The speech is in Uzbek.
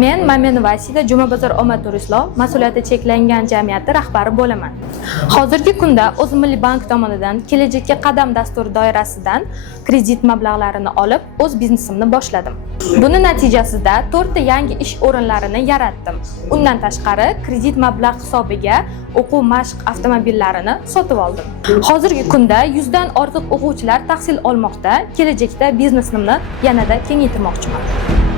Men Mamenova Asida Jumabozor Omad Turislo mas'uliyati cheklangan jamiyati rahbari bo'laman. Hozirgi kunda O'zmilliy bank tomonidan Kelajakka qadam dasturi doirasidan kredit mablag'larini olib, o'z biznesimni boshladim. Buni natijasida 4 ta yangi ish o'rinlarini yaratdim. Undan tashqari kredit mablag' hisobiga o'quv mashq avtomobillarini sotib oldim. Hozirgi kunda 100 dan ortiq o'quvchilar tahsil olmoqda. Kelajakda biznesimni yanada kengaytirmoqchiman.